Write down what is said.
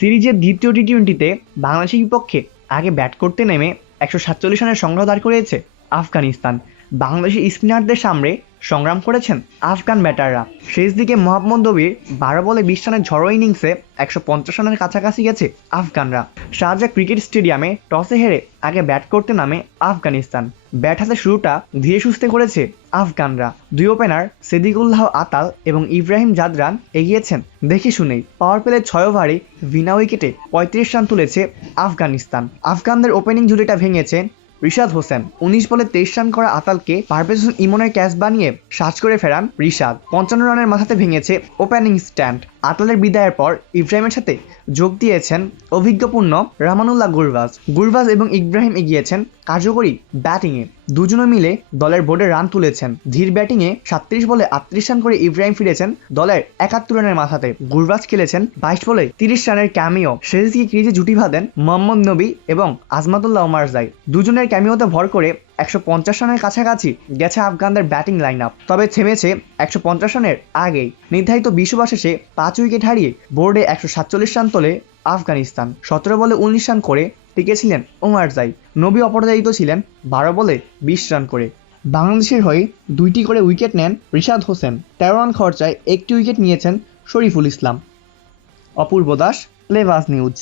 সিরিজের দ্বিতীয় টি টোয়েন্টিতে বাংলাদেশের বিপক্ষে আগে ব্যাট করতে নেমে একশো সাতচল্লিশ রানের সংগ্রহ দাঁড় করিয়েছে আফগানিস্তান। বাংলাদেশের স্পিনারদের সামনে সংগ্রাম করেছেন আফগান ব্যাটাররা। শেষ দিকে মোহাম্মদ নবীর বারো বলে বিশ রানের ঝড়ো ইনিংসে একশো পঞ্চাশ রানের কাছাকাছি গেছে আফগানরা। শাহজাহ ক্রিকেট স্টেডিয়ামে টসে হেরে আগে ব্যাট করতে নামে আফগানিস্তান। ব্যাট হাতে শুরুটা ধীরে সুস্থে করেছে আফগানরা। দুই ওপেনার সেদিকুল্লাহ আতাল এবং ইব্রাহিম জাদরান এগিয়েছেন। দেখে শুনেই পাওয়ার প্লে ছয় ওভারে বিনা উইকেটে পঁয়ত্রিশ রান তুলেছে আফগানিস্তান। আফগানদের ওপেনিং জুটিটা ভেঙেছেন রিশাদ হোসেন। উনিশ বলে তেইশ রান করা আতালকে পারভেজ হোসেন ইমনের ক্যাচ বানিয়ে সাজ করে ফেরান রিশাদ। পঞ্চান্ন রানের মাথাতে ভেঙেছে ওপেনিং স্ট্যান্ড আতালের বিদায়ের পর ইব্রাহিমের সাথে যোগ দিয়েছেন অভিজ্ঞপূর্ণ রামানুল্লাহ গুরবাজ। গুরবাজ এবং ইব্রাহিম এগিয়েছেন কার্যকরী ব্যাটিংয়ে দুজনে মিলে দলের বোর্ডে রান তুলেছেন। ধীর ব্যাটিংয়ে সাতত্রিশ বলে আটত্রিশ রান করে ইব্রাহিম ফিরেছেন দলের একাত্তর রানের মাথাতে। গুরবাজ খেলেছেন বাইশ বলে তিরিশ রানের ক্যামিও। শেষ দিকে ক্রিজে জুটি বাঁধেন মোহাম্মদ নবী এবং আজমাতুল্লাহ ওমারজাই দুজনের ক্যামিওতে ভর করে একশো পঞ্চাশ রানের কাছাকাছি গেছে আফগানদের ব্যাটিং লাইন আপ তবে থেমেছে একশো পঞ্চাশ রানের আগেই। নির্ধারিত বিশ শেষে পাঁচ উইকেট হারিয়ে বোর্ডে একশো সাতচল্লিশ রান তোলে আফগানিস্তান। সতেরো বলে উনিশ রান করে টিকেছিলেন ওমারজাই নবী অপরাজিত ছিলেন বারো বলে বিশ রান করে। বাংলাদেশের হয়ে দুইটি করে উইকেট নেন রিশাদ হোসেন। তেরো রান খরচায় একটি উইকেট নিয়েছেন শরীফুল ইসলাম। অপূর্ব দাস লেভাস নিউজ।